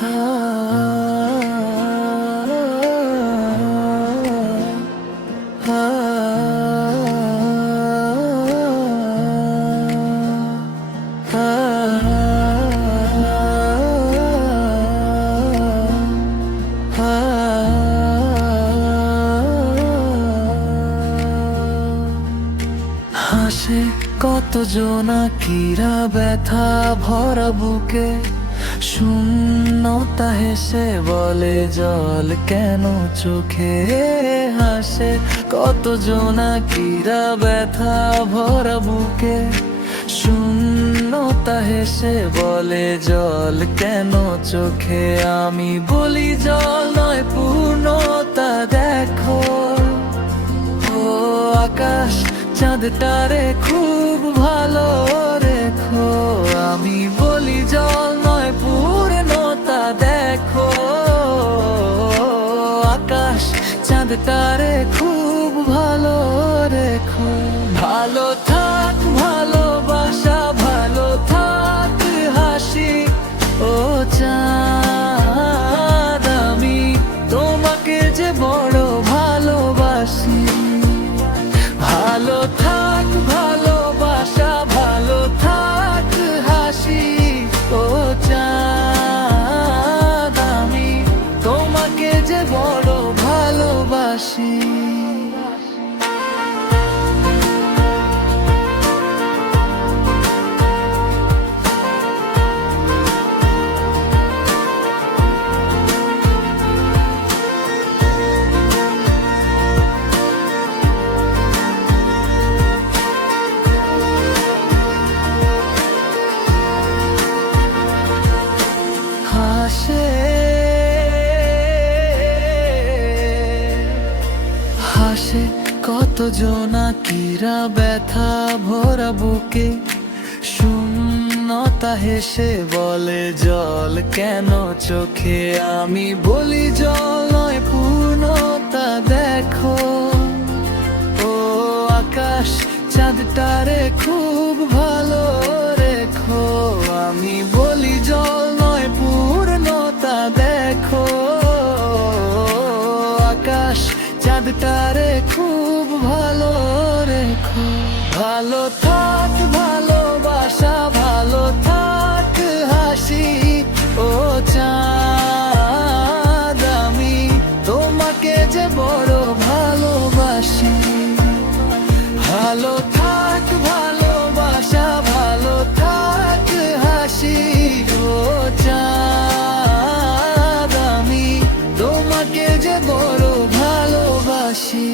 হাসে কত জোনাকিরা ব্যথা ভরা বুকে, শূন্যতা হেসে বলে জল কেন চোখে। হাসে কত জোনাকিরা ব্যথা ভরা বুকে, শূন্যতা হেসে বলে জল কেন চোখে। আমি বলি জল নয় পূর্ণতা দেখো, ও আকাশ চাঁদটারে খুব ভালো রেখো। আমি বলি জল নয় পূর্ণতা দেখো, আকাশ চাঁদটারে খুব ভালো রেখো। ভালো থাক ভালোবাসা, ভালো থাক হাসি, ও চাঁদ আমি তোমাকে যে বড় ভালোবাসি। ভালো থাক ভালোবাসা, ভালো থাক হাসি, ও চাঁদ আমি তোমাকে যে বড় ভালোবাসি। হাসে কত জোনাকিরা ব্যথা ভরা বুকে, শূন্যতা হেসে বলে জল কেন চোখে। আমি বলি জল নয় পূর্ণতা দেখো, ও আকাশ চাঁদটারে খুব ভালো রেখো। আমি বলি জল নয় পূর্ণতা দেখো, আকাশ চাঁদটারে খুব ভালো রেখো। ভালো থাক ভালোবাসা, ভালো থাক হাসি, ও চাঁদ আমি তোমাকে যে বড় ভালোবাসি। ভালো থাক ভালোবাসা, ভালো থাক হাসি, ও চাঁদ আমি তোমাকে যে বড় ভালোবাসি।